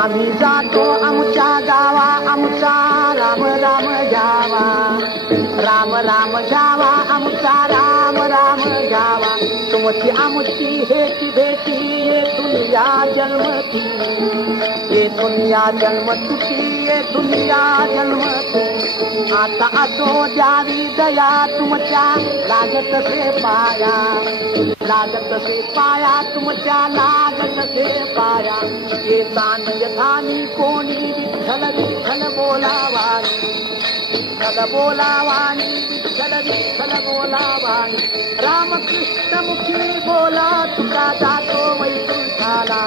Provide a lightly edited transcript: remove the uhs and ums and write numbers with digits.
आम्ही जातो आमच्या गावा आमचा राम राम घ्यावा राम राम घ्यावा आमचा राम राम घ्यावा तुमची आमची हेची भेटी येथून या जन्मती येथून या जन्मती येथून या जन्मती आता असो द्यावी दया तुमच्या लागत से पाया लागत से पाया तुमच्या लागत से पाया येतान यथानी कोणी विठ्ठल विठ्ठल बोलावानी विठ्ठल बोलावानी विठ्ठल विठ्ठल बोलावानी रामकृष्ण मुखी बोला तुका जातो वैकुंठाला